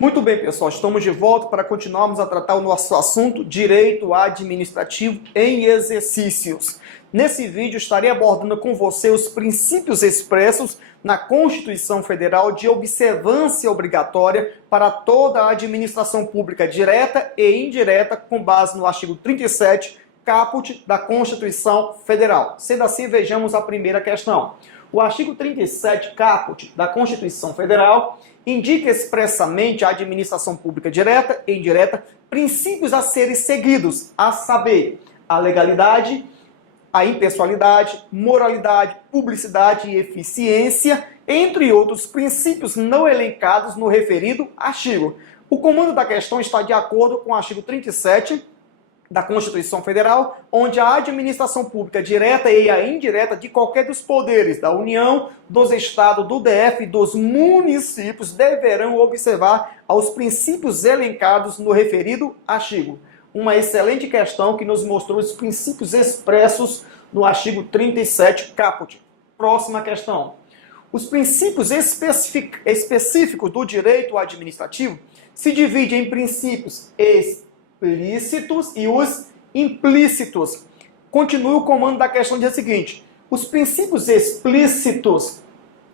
Muito bem, pessoal, estamos de volta para continuarmos a tratar o nosso assunto Direito Administrativo em Exercícios. Nesse vídeo estarei abordando com você os princípios expressos na Constituição Federal de observância obrigatória para toda a administração pública direta e indireta com base no artigo 37, caput da Constituição Federal. Sendo assim, vejamos a primeira questão. O artigo 37, caput da Constituição Federal indica expressamente à administração pública direta e indireta princípios a serem seguidos, a saber, a legalidade, a impessoalidade, moralidade, publicidade e eficiência, entre outros princípios não elencados no referido artigo. O comando da questão está de acordo com o artigo 37 da Constituição Federal, onde a administração pública direta e a indireta de qualquer dos poderes da União, dos Estados, do DF e dos municípios deverão observar aos princípios elencados no referido artigo. Uma excelente questão que nos mostrou os princípios expressos no artigo 37, caput. Próxima questão. Os princípios específicos do direito administrativo se dividem em princípios explícitos e os implícitos. Continua o comando da questão diz o seguinte: os princípios explícitos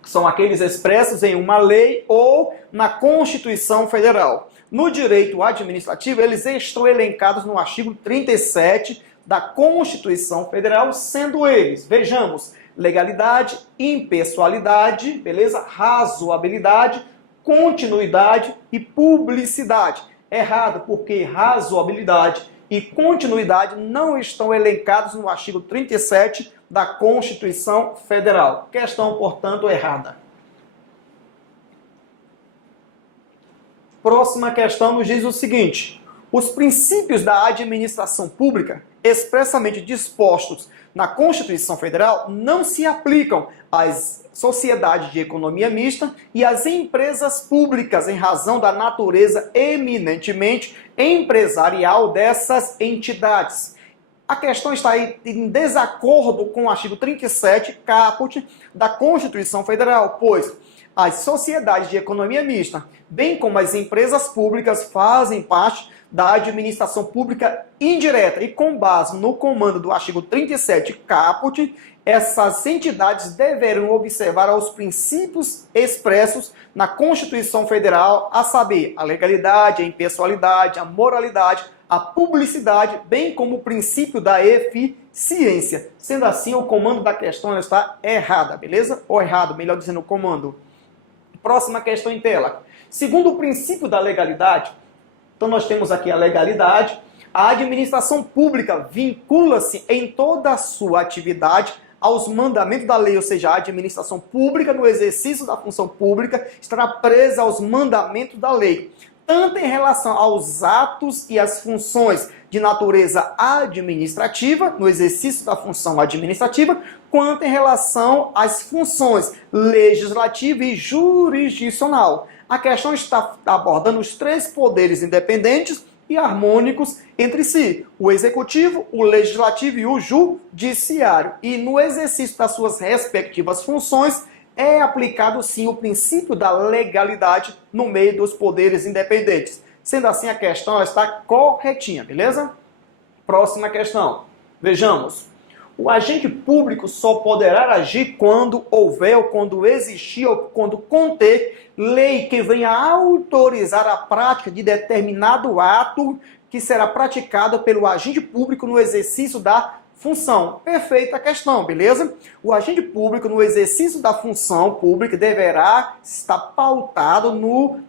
são aqueles expressos em uma lei ou na Constituição Federal. No direito administrativo, eles estão elencados no artigo 37 da Constituição Federal, sendo eles, vejamos, legalidade, impessoalidade, beleza? Razoabilidade, continuidade e publicidade. Errado, porque razoabilidade e continuidade não estão elencados no artigo 37 da Constituição Federal. Questão, portanto, errada. Próxima questão nos diz o seguinte: os princípios da administração pública expressamente dispostos na Constituição Federal não se aplicam às sociedades de economia mista e às empresas públicas em razão da natureza eminentemente empresarial dessas entidades. A questão está aí em desacordo com o artigo 37, caput da Constituição Federal, pois as sociedades de economia mista, bem como as empresas públicas, fazem parte da administração pública indireta e com base no comando do artigo 37, caput, essas entidades deverão observar os princípios expressos na Constituição Federal, a saber, a legalidade, a impessoalidade, a moralidade, a publicidade, bem como o princípio da eficiência. Sendo assim, o comando da questão está errada, beleza? Ou errado, melhor dizendo, o comando. Próxima questão em tela. Segundo o princípio da legalidade, então nós temos aqui a legalidade, a administração pública vincula-se em toda a sua atividade aos mandamentos da lei, ou seja, a administração pública no exercício da função pública estará presa aos mandamentos da lei, tanto em relação aos atos e às funções de natureza administrativa, no exercício da função administrativa, quanto em relação às funções legislativa e jurisdicional. A questão está abordando os três poderes independentes e harmônicos entre si, o executivo, o legislativo e o judiciário. E no exercício das suas respectivas funções, é aplicado sim o princípio da legalidade no meio dos poderes independentes. Sendo assim, a questão está corretinha, beleza? Próxima questão. Vejamos. O agente público só poderá agir quando houver ou quando existir ou quando conter lei que venha autorizar a prática de determinado ato que será praticado pelo agente público no exercício da função. Perfeita a questão, beleza? O agente público no exercício da função pública deverá estar pautado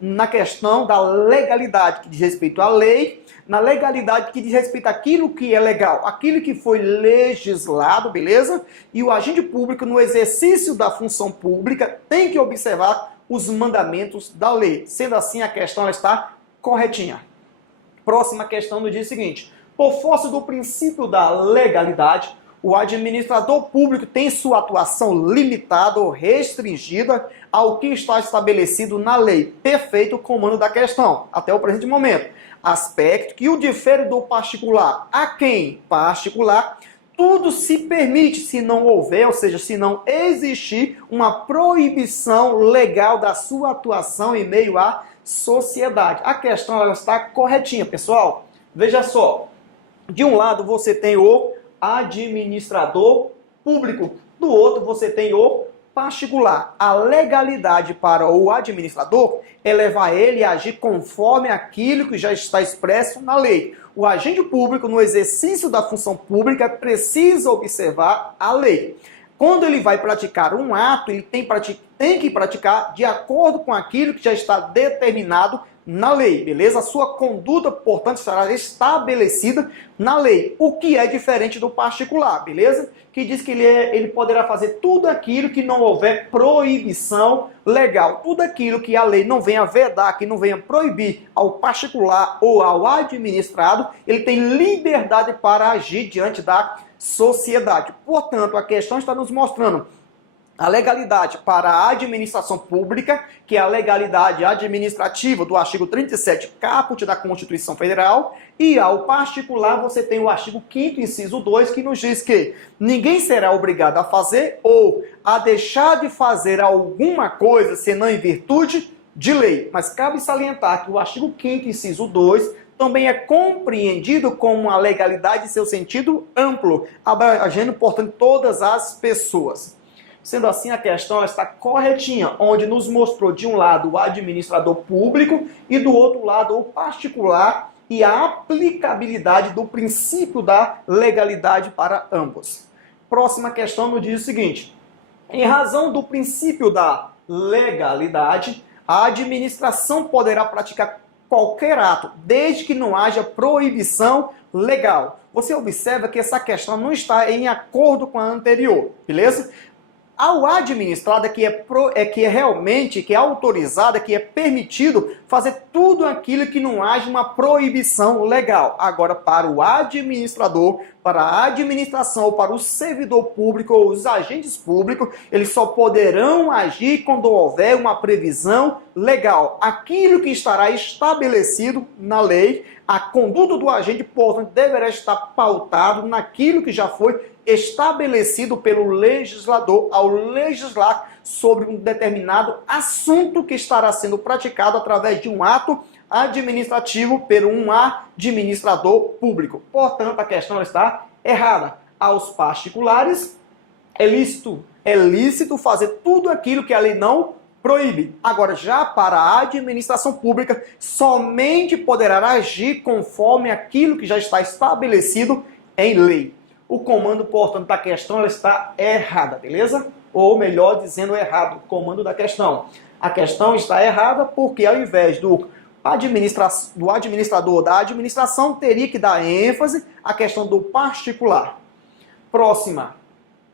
na questão da legalidade, que diz respeito à lei, na legalidade que diz respeito àquilo que é legal, aquilo que foi legislado, beleza? E o agente público no exercício da função pública tem que observar os mandamentos da lei. Sendo assim, a questão está corretinha. Próxima questão nos diz o seguinte: por força do princípio da legalidade, o administrador público tem sua atuação limitada ou restringida ao que está estabelecido na lei. Perfeito o comando da questão, até o presente momento. Aspecto que o difere do particular. A quem? Particular. Tudo se permite se não houver, ou seja, se não existir uma proibição legal da sua atuação em meio à sociedade. A questão ela está corretinha, pessoal. Veja só, de um lado você tem o administrador público, do outro você tem o particular. A legalidade para o administrador é levar ele a agir conforme aquilo que já está expresso na lei. O agente público, no exercício da função pública, precisa observar a lei. Quando ele vai praticar um ato, ele tem que praticar de acordo com aquilo que já está determinado na lei, beleza? A sua conduta, portanto, estará estabelecida na lei, o que é diferente do particular, beleza? Que diz que ele poderá fazer tudo aquilo que não houver proibição legal, tudo aquilo que a lei não venha vedar, que não venha proibir ao particular ou ao administrado, ele tem liberdade para agir diante da sociedade. Portanto, a questão está nos mostrando a legalidade para a administração pública, que é a legalidade administrativa do artigo 37, caput da Constituição Federal, e ao particular você tem o artigo 5º, inciso 2, que nos diz que ninguém será obrigado a fazer ou a deixar de fazer alguma coisa, senão em virtude de lei. Mas cabe salientar que o artigo 5º, inciso 2, também é compreendido como uma legalidade em seu sentido amplo, abrangendo, portanto, todas as pessoas. Sendo assim, a questão está corretinha, onde nos mostrou de um lado o administrador público e do outro lado o particular e a aplicabilidade do princípio da legalidade para ambos. Próxima questão nos diz o seguinte: em razão do princípio da legalidade, a administração poderá praticar qualquer ato, desde que não haja proibição legal. Você observa que essa questão não está em acordo com a anterior, beleza? Ao administrado que é realmente, que é autorizado, que é permitido fazer tudo aquilo que não haja uma proibição legal. Agora, para o administrador, para a administração, ou para o servidor público ou os agentes públicos, eles só poderão agir quando houver uma previsão legal. Aquilo que estará estabelecido na lei, a conduta do agente, portanto, deverá estar pautado naquilo que já foi estabelecido pelo legislador ao legislar sobre um determinado assunto que estará sendo praticado através de um ato administrativo por um administrador público. Portanto, a questão está errada. Aos particulares, é lícito fazer tudo aquilo que a lei não proíbe. Agora, já para a administração pública, somente poderá agir conforme aquilo que já está estabelecido em lei. O comando, portanto, da questão ela está errada, beleza? Ou melhor dizendo, errado, o comando da questão. A questão está errada porque ao invés do administrador da administração, teria que dar ênfase à questão do particular. Próxima.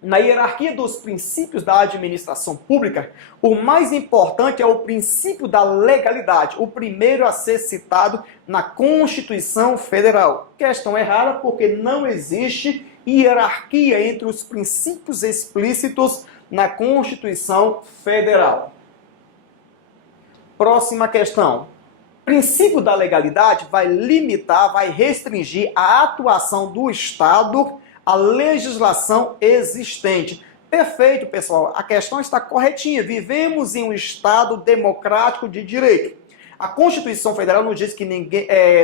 Na hierarquia dos princípios da administração pública, o mais importante é o princípio da legalidade, o primeiro a ser citado na Constituição Federal. Questão errada porque não existe hierarquia entre os princípios explícitos na Constituição Federal. Próxima questão. O princípio da legalidade vai limitar, vai restringir a atuação do Estado à legislação existente. Perfeito, pessoal. A questão está corretinha. Vivemos em um Estado democrático de direito. A Constituição Federal nos diz que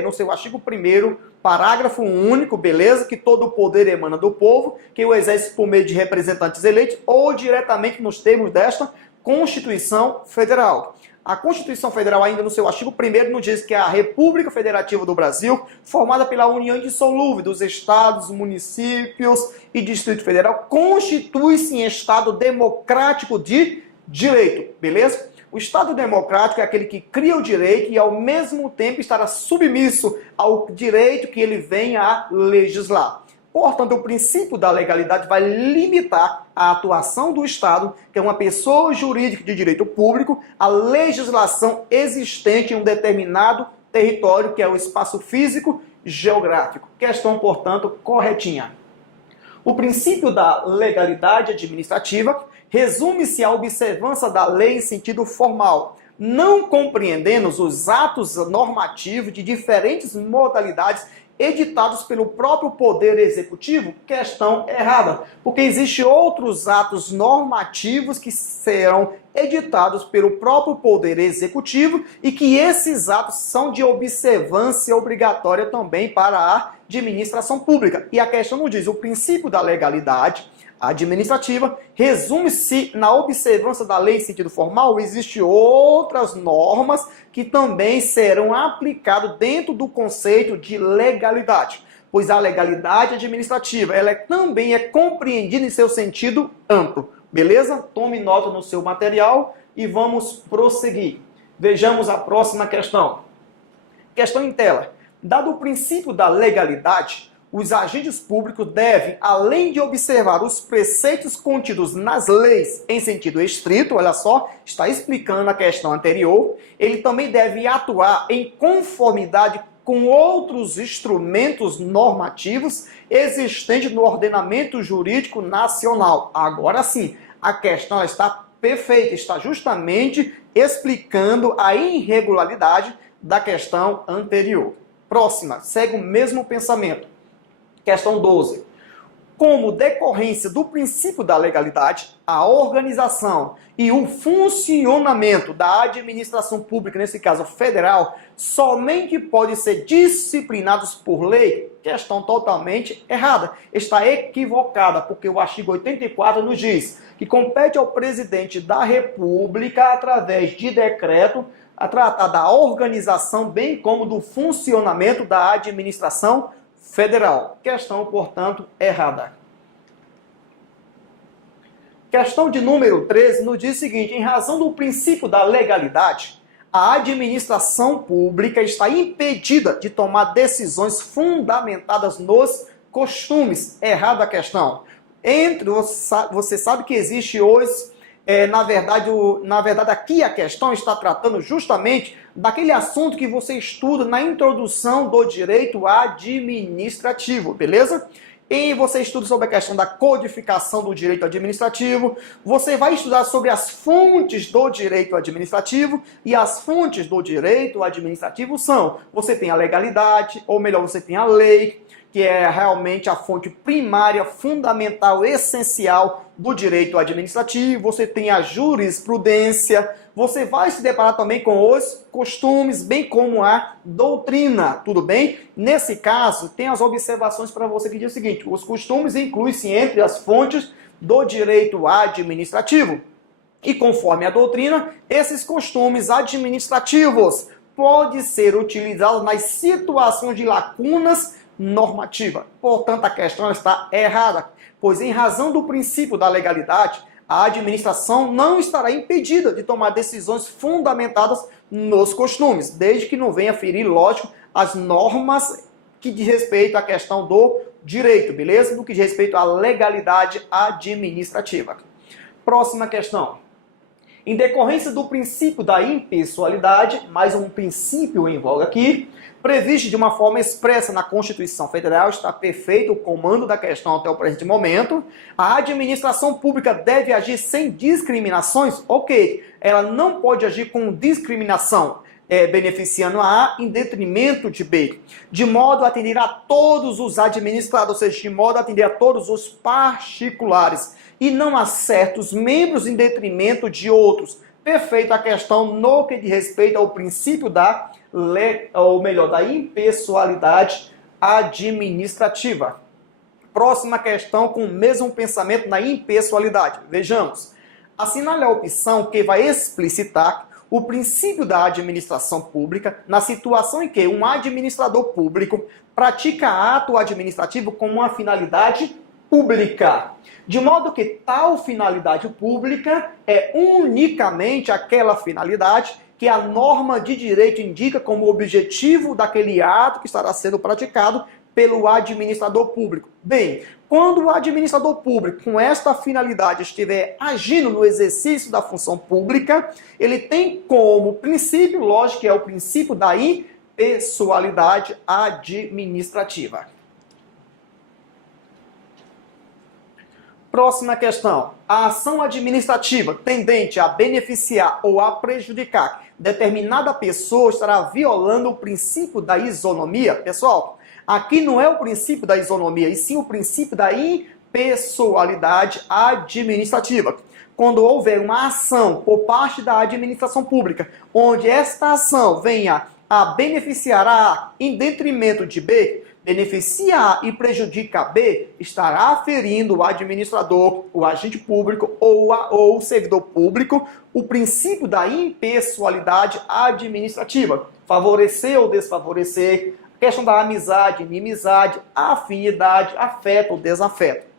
no seu artigo 1º, parágrafo único, beleza? Que todo o poder emana do povo, que o exerce por meio de representantes eleitos ou diretamente nos termos desta Constituição Federal. A Constituição Federal, ainda no seu artigo 1º, nos diz que a República Federativa do Brasil, formada pela união indissolúvel dos estados, municípios e Distrito Federal, constitui-se em Estado democrático de direito, beleza? O Estado democrático é aquele que cria o direito e, ao mesmo tempo, estará submisso ao direito que ele venha a legislar. Portanto, o princípio da legalidade vai limitar a atuação do Estado, que é uma pessoa jurídica de direito público, à legislação existente em um determinado território, que é o espaço físico geográfico. Questão, portanto, corretinha. O princípio da legalidade administrativa resume-se à observância da lei em sentido formal, não compreendendo os atos normativos de diferentes modalidades editados pelo próprio Poder Executivo? Questão errada, porque existem outros atos normativos que serão editados pelo próprio Poder Executivo e que esses atos são de observância obrigatória também para a administração pública. E a questão não diz, o princípio da legalidade administrativa resume-se na observância da lei em sentido formal. Existem outras normas que também serão aplicadas dentro do conceito de legalidade, pois a legalidade administrativa também é compreendida em seu sentido amplo. Beleza? Tome nota no seu material e vamos prosseguir. Vejamos a próxima questão. Questão em tela. Dado o princípio da legalidade, os agentes públicos devem, além de observar os preceitos contidos nas leis em sentido estrito, olha só, está explicando a questão anterior, ele também deve atuar em conformidade com outros instrumentos normativos existentes no ordenamento jurídico nacional. Agora sim, a questão está perfeita, está justamente explicando a irregularidade da questão anterior. Próxima, segue o mesmo pensamento. Questão 12. Como decorrência do princípio da legalidade, a organização e o funcionamento da administração pública, nesse caso federal, somente podem ser disciplinados por lei? Questão totalmente errada. Está equivocada, porque o artigo 84 nos diz que compete ao presidente da República, através de decreto, a tratar da organização, bem como do funcionamento da administração federal. Questão, portanto, errada. Questão de número 13 nos diz o seguinte: em razão do princípio da legalidade, a administração pública está impedida de tomar decisões fundamentadas nos costumes. Errada a questão. Você sabe que existe hoje, na verdade aqui a questão está tratando justamente daquele assunto que você estuda na introdução do direito administrativo, beleza? E você estuda sobre a questão da codificação do direito administrativo, você vai estudar sobre as fontes do direito administrativo, e as fontes do direito administrativo são, você tem a legalidade, ou melhor, você tem a lei, que é realmente a fonte primária, fundamental, essencial do direito administrativo. Você tem a jurisprudência, você vai se deparar também com os costumes, bem como a doutrina, tudo bem? Nesse caso, tem as observações para você que diz o seguinte: os costumes incluem-se entre as fontes do direito administrativo. E conforme a doutrina, esses costumes administrativos podem ser utilizados nas situações de lacunas normativa. Portanto, a questão está errada, pois em razão do princípio da legalidade, a administração não estará impedida de tomar decisões fundamentadas nos costumes, desde que não venha ferir, lógico, as normas que diz respeito à questão do direito, beleza? No que diz respeito à legalidade administrativa. Próxima questão. Em decorrência do princípio da impessoalidade, mais um princípio em voga aqui, previsto de uma forma expressa na Constituição Federal, está perfeito o comando da questão até o presente momento, a administração pública deve agir sem discriminações? Ok, ela não pode agir com discriminação, beneficiando a A em detrimento de B, de modo a atender a todos os administrados, ou seja, de modo a atender a todos os particulares, e não a certos membros em detrimento de outros. Perfeito a questão no que diz respeito ao princípio da da impessoalidade administrativa. Próxima questão com o mesmo pensamento na impessoalidade. Vejamos. Assinale a opção que vai explicitar o princípio da administração pública na situação em que um administrador público pratica ato administrativo com uma finalidade pública, de modo que tal finalidade pública é unicamente aquela finalidade que a norma de direito indica como objetivo daquele ato que estará sendo praticado pelo administrador público. Bem, quando o administrador público com esta finalidade estiver agindo no exercício da função pública, ele tem como princípio, lógico, que é o princípio da impessoalidade administrativa. Próxima questão. A ação administrativa tendente a beneficiar ou a prejudicar determinada pessoa estará violando o princípio da isonomia? Pessoal, Aqui não é o princípio da isonomia, e sim o princípio da impessoalidade administrativa. Quando houver uma ação por parte da administração pública, onde esta ação venha a beneficiar A em detrimento de B, beneficia A e prejudica B, estará ferindo o administrador, o agente público ou o servidor público o princípio da impessoalidade administrativa. Favorecer ou desfavorecer, questão da amizade, inimizade, afinidade, afeto ou desafeto.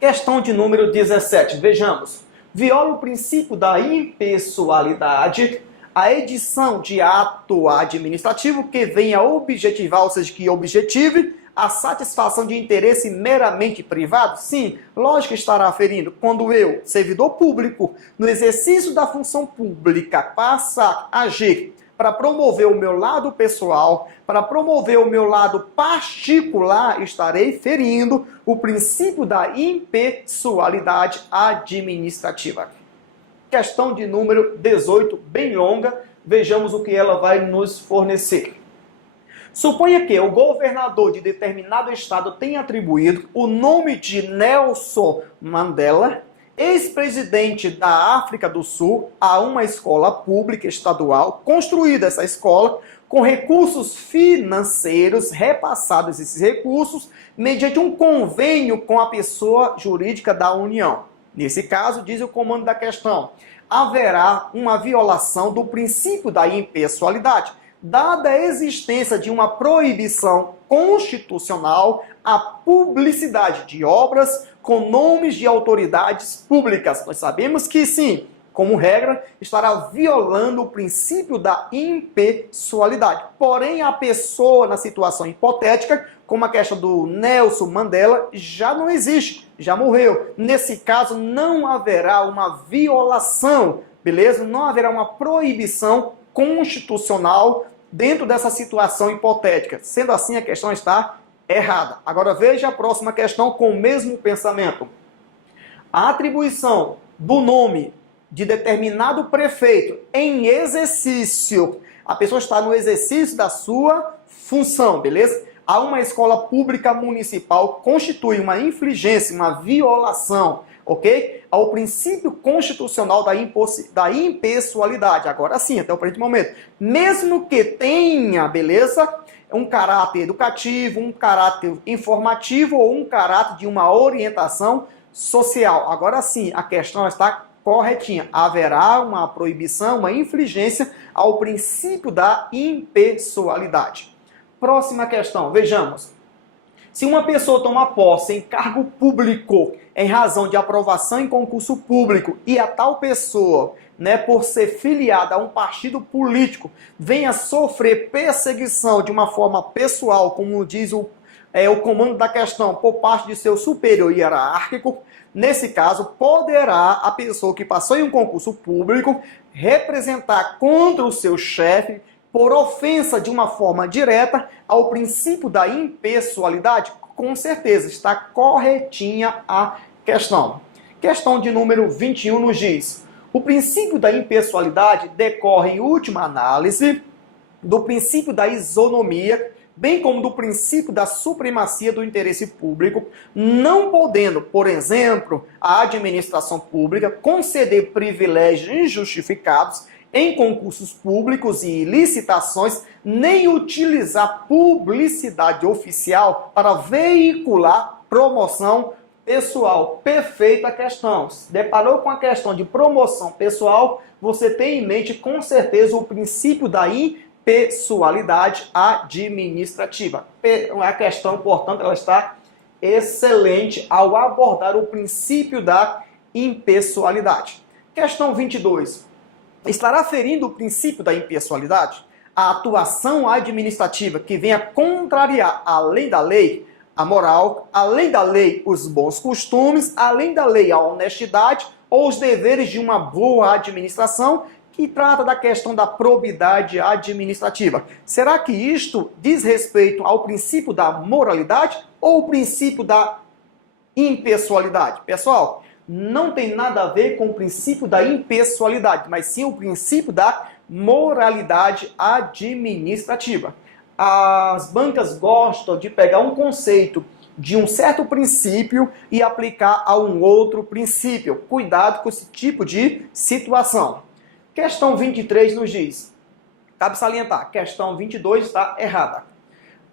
Questão de número 17, vejamos. Viola o princípio da impessoalidade a edição de ato administrativo que venha objetivar, ou seja, que objetive a satisfação de interesse meramente privado? Sim, lógico que estará aferindo. Quando eu, servidor público, no exercício da função pública, passa a agir para promover o meu lado pessoal, para promover o meu lado particular, estarei ferindo o princípio da impessoalidade administrativa. Questão de número 18, bem longa, vejamos o que ela vai nos fornecer. Suponha que o governador de determinado estado tenha atribuído o nome de Nelson Mandela, ex-presidente da África do Sul, a uma escola pública estadual, construída essa escola com recursos financeiros, repassados esses recursos, mediante um convênio com a pessoa jurídica da União. Nesse caso, diz o comando da questão, haverá uma violação do princípio da impessoalidade, dada a existência de uma proibição constitucional à publicidade de obras com nomes de autoridades públicas. Nós sabemos que sim, como regra, estará violando o princípio da impessoalidade. Porém, a pessoa na situação hipotética, como a questão do Nelson Mandela, já não existe, já morreu. Nesse caso, não haverá uma violação, beleza? Não haverá uma proibição constitucional dentro dessa situação hipotética. Sendo assim, a questão está errada. Agora veja a próxima questão com o mesmo pensamento. A atribuição do nome de determinado prefeito em exercício, a pessoa está no exercício da sua função, beleza? A uma escola pública municipal constitui uma infligência, uma violação, ok? Ao princípio constitucional da impessoalidade. Agora sim, até o presente momento. Mesmo que tenha, beleza, um caráter educativo, um caráter informativo ou um caráter de uma orientação social. Agora sim, a questão está corretinha. Haverá uma proibição, uma infligência ao princípio da impessoalidade. Próxima questão, vejamos. Se uma pessoa toma posse em cargo público em razão de aprovação em concurso público e a tal pessoa, por ser filiada a um partido político, venha sofrer perseguição de uma forma pessoal, como diz o comando da questão, por parte de seu superior hierárquico, nesse caso, poderá a pessoa que passou em um concurso público representar contra o seu chefe por ofensa de uma forma direta ao princípio da impessoalidade? Com certeza, está corretinha a questão. Questão de número 21 nos diz: o princípio da impessoalidade decorre, em última análise, do princípio da isonomia, bem como do princípio da supremacia do interesse público, não podendo, por exemplo, a administração pública conceder privilégios injustificados em concursos públicos e licitações, nem utilizar publicidade oficial para veicular promoção pessoal. Perfeita questão. Se deparou com a questão de promoção pessoal, você tem em mente com certeza o princípio da impessoalidade administrativa. A questão, portanto, ela está excelente ao abordar o princípio da impessoalidade. Questão 22. Estará ferindo o princípio da impessoalidade a atuação administrativa que venha contrariar, além da lei, a moral, além da lei, os bons costumes, além da lei, a honestidade ou os deveres de uma boa administração, que trata da questão da probidade administrativa. Será que isto diz respeito ao princípio da moralidade ou o princípio da impessoalidade? Pessoal, não tem nada a ver com o princípio da impessoalidade, mas sim o princípio da moralidade administrativa. as bancas gostam de pegar um conceito de um certo princípio e aplicar a um outro princípio. Cuidado com esse tipo de situação. Questão 23 nos diz, cabe salientar, questão 22 está errada.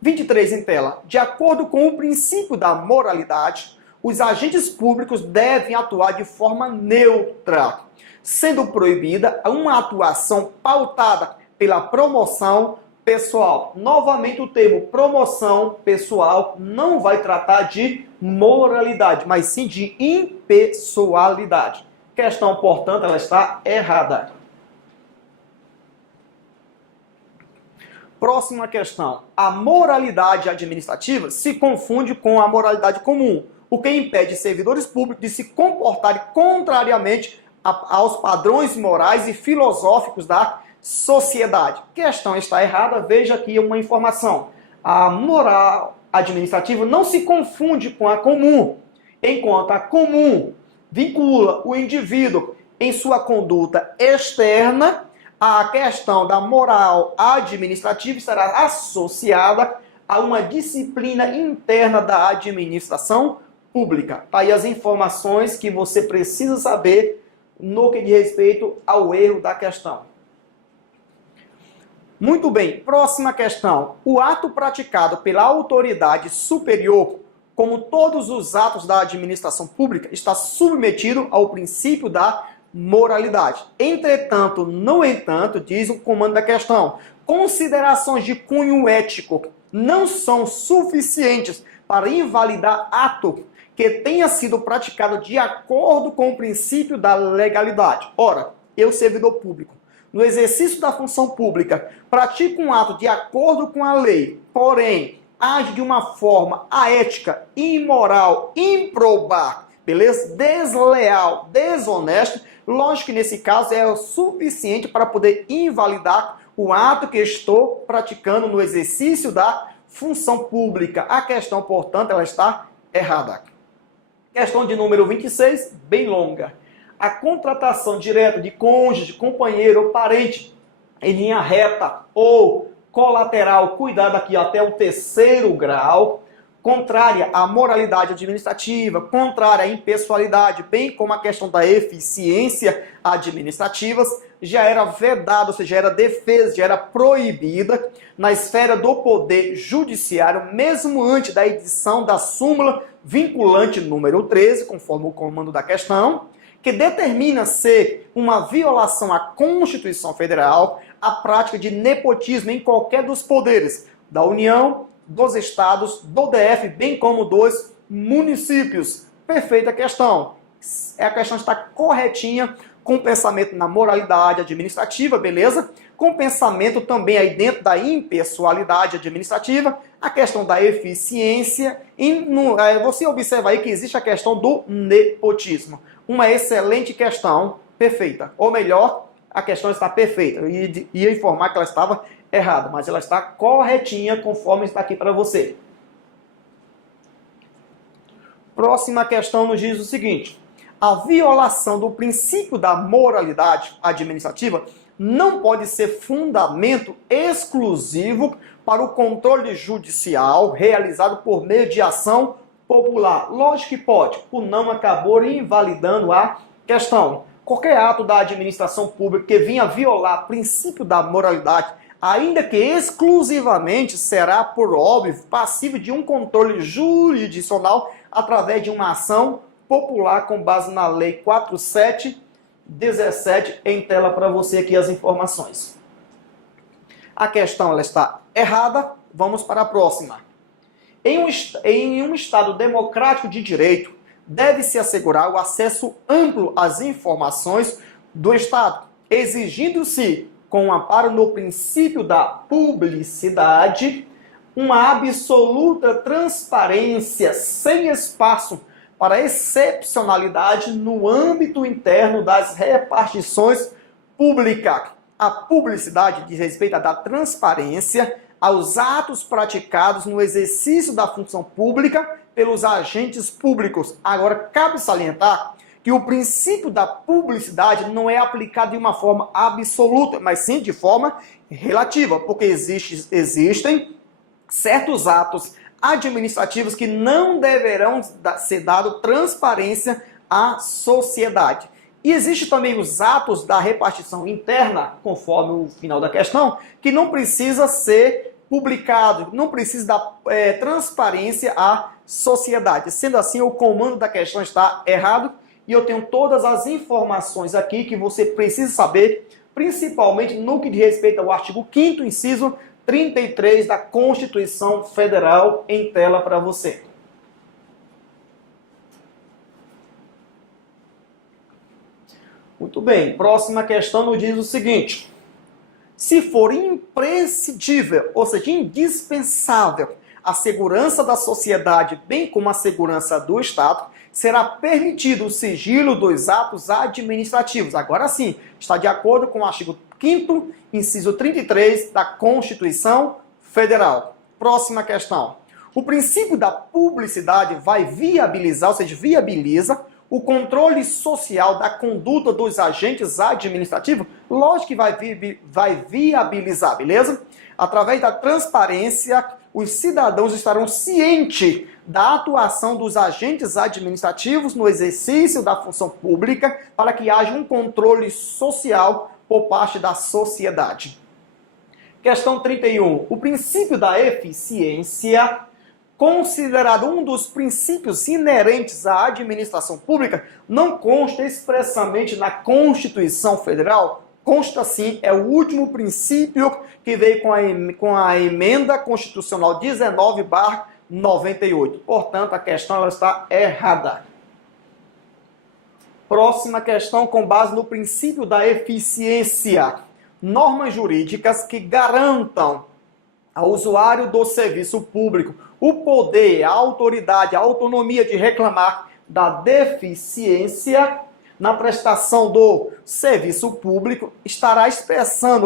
23 em tela. De acordo com o princípio da moralidade, os agentes públicos devem atuar de forma neutra, sendo proibida uma atuação pautada pela promoção pessoal. Novamente o termo promoção pessoal não vai tratar de moralidade, mas sim de impessoalidade. Questão, portanto, ela está errada. Próxima questão. A moralidade administrativa se confunde com a moralidade comum, o que impede servidores públicos de se comportarem contrariamente aos padrões morais e filosóficos da sociedade. Questão está errada, veja aqui uma informação. A moral administrativa não se confunde com a comum, enquanto a comum vincula o indivíduo em sua conduta externa, a questão da moral administrativa estará associada a uma disciplina interna da administração pública. Tá aí as informações que você precisa saber no que diz respeito ao erro da questão. Muito bem, próxima questão. O ato praticado pela autoridade superior, como todos os atos da administração pública, está submetido ao princípio da moralidade. Entretanto, no entanto, diz o comando da questão, considerações de cunho ético não são suficientes para invalidar ato que tenha sido praticado de acordo com o princípio da legalidade. Ora, eu, servidor público, no exercício da função pública, pratico um ato de acordo com a lei, porém, age de uma forma aética, imoral, improbar, beleza? Desleal, desonesta. Lógico que nesse caso é o suficiente para poder invalidar o ato que estou praticando no exercício da função pública. A questão, portanto, ela está errada. Questão de número 26, bem longa. A contratação direta de cônjuge, companheiro ou parente em linha reta ou colateral, cuidado aqui até o 3º grau, contrária à moralidade administrativa, contrária à impessoalidade, bem como a questão da eficiência administrativa, já era vedada, ou seja, já era defesa, já era proibida na esfera do poder judiciário, mesmo antes da edição da súmula vinculante número 13, conforme o comando da questão, que determina ser uma violação à Constituição Federal a prática de nepotismo em qualquer dos poderes da União, dos estados, do DF, bem como dos municípios. Perfeita questão. A questão está corretinha, com pensamento na moralidade administrativa, beleza? Com pensamento também aí dentro da impessoalidade administrativa, a questão da eficiência. E você observa aí que existe a questão do nepotismo. Uma excelente questão, perfeita. Ou melhor, a questão está perfeita. Eu ia informar que ela estava errada, mas ela está corretinha conforme está aqui para você. Próxima questão nos diz o seguinte. A violação do princípio da moralidade administrativa não pode ser fundamento exclusivo para o controle judicial realizado por meio de ação popular. Lógico que pode, o não acabou invalidando a questão. Qualquer ato da administração pública que venha violar o princípio da moralidade, ainda que exclusivamente, será, por óbvio, passível de um controle jurisdicional através de uma ação popular com base na Lei 4717, em tela para você aqui as informações. A questão ela está errada, vamos para a próxima. Em um Estado democrático de direito, deve-se assegurar o acesso amplo às informações do Estado, exigindo-se, com amparo no princípio da publicidade, uma absoluta transparência, sem espaço para excepcionalidade no âmbito interno das repartições públicas. A publicidade diz respeito à transparência aos atos praticados no exercício da função pública pelos agentes públicos. Agora, cabe salientar que o princípio da publicidade não é aplicado de uma forma absoluta, mas sim de forma relativa, porque existem certos atos administrativos que não deverão ser dado transparência à sociedade. E existe também os atos da repartição interna, conforme o final da questão, que não precisa ser publicado, não precisa dar transparência à sociedade. Sendo assim, o comando da questão está errado e eu tenho todas as informações aqui que você precisa saber, principalmente no que diz respeito ao artigo 5º, inciso 33 da Constituição Federal, em tela para você. Muito bem, próxima questão nos diz o seguinte: se for imprescindível, ou seja, indispensável, a segurança da sociedade, bem como a segurança do Estado, será permitido o sigilo dos atos administrativos. Agora sim, está de acordo com o artigo 5º, inciso 33 da Constituição Federal. Próxima questão. O princípio da publicidade vai viabilizar, ou seja, viabiliza o controle social da conduta dos agentes administrativos. Lógico que vai viabilizar, beleza? Através da transparência, os cidadãos estarão cientes da atuação dos agentes administrativos no exercício da função pública para que haja um controle social por parte da sociedade. Questão 31. O princípio da eficiência, considerado um dos princípios inerentes à administração pública, não consta expressamente na Constituição Federal? Consta sim, é o último princípio que veio com a emenda constitucional 19/98. Portanto, a questão ela está errada. Próxima questão, com base no princípio da eficiência. Normas jurídicas que garantam ao usuário do serviço público o poder, a autoridade, a autonomia de reclamar da deficiência na prestação do serviço público, expressam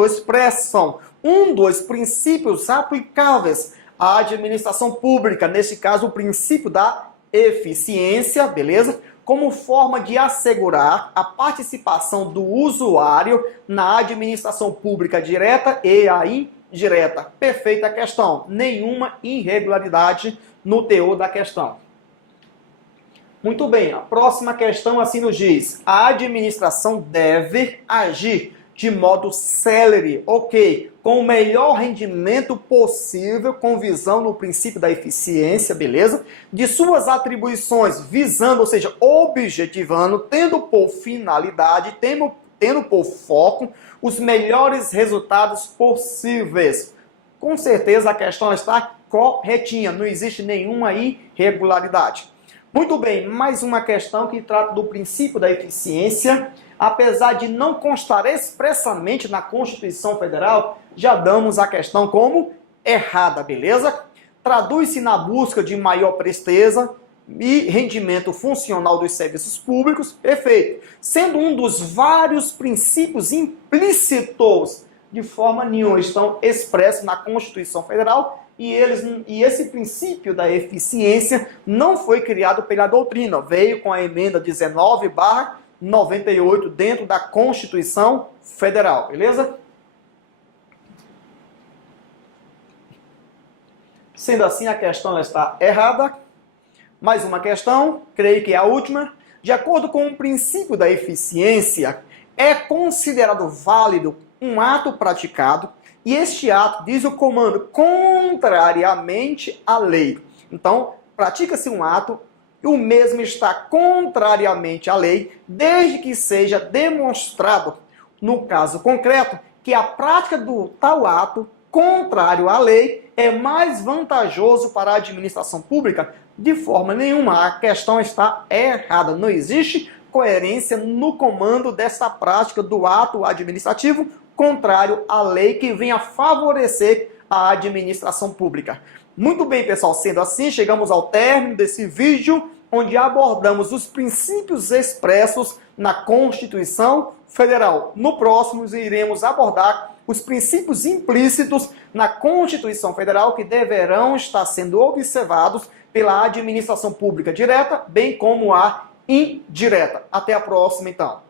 um dos princípios aplicáveis à administração pública, neste caso o princípio da eficiência, beleza? Como forma de assegurar a participação do usuário na administração pública direta e a indireta. Perfeita questão. Nenhuma irregularidade no teor da questão. Muito bem, a próxima questão assim nos diz: a administração deve agir de modo célere, ok, com o melhor rendimento possível, com visão no princípio da eficiência, beleza? De suas atribuições, visando, ou seja, objetivando, tendo por finalidade, tendo por foco os melhores resultados possíveis. Com certeza a questão está corretinha, não existe nenhuma irregularidade. Muito bem, mais uma questão que trata do princípio da eficiência. Apesar de não constar expressamente na Constituição Federal, já damos a questão como errada, beleza? Traduz-se na busca de maior presteza e rendimento funcional dos serviços públicos, perfeito. Sendo um dos vários princípios implícitos, de forma nenhuma estão expressos na Constituição Federal, e esse princípio da eficiência não foi criado pela doutrina, veio com a emenda 19/98 dentro da Constituição Federal, beleza? Sendo assim, a questão está errada. Mais uma questão, creio que é a última. De acordo com o princípio da eficiência, é considerado válido um ato praticado, e este ato, diz o comando, contrariamente à lei. Então, pratica-se um ato e o mesmo está contrariamente à lei, desde que seja demonstrado, no caso concreto, que a prática do tal ato, contrário à lei, é mais vantajoso para a administração pública. De forma nenhuma, a questão está errada. Não existe coerência no comando dessa prática do ato administrativo contrário à lei que venha favorecer a administração pública. Muito bem, pessoal, sendo assim, chegamos ao término desse vídeo, onde abordamos os princípios expressos na Constituição Federal. No próximo, iremos abordar os princípios implícitos na Constituição Federal que deverão estar sendo observados pela administração pública direta, bem como a indireta. Até a próxima, então.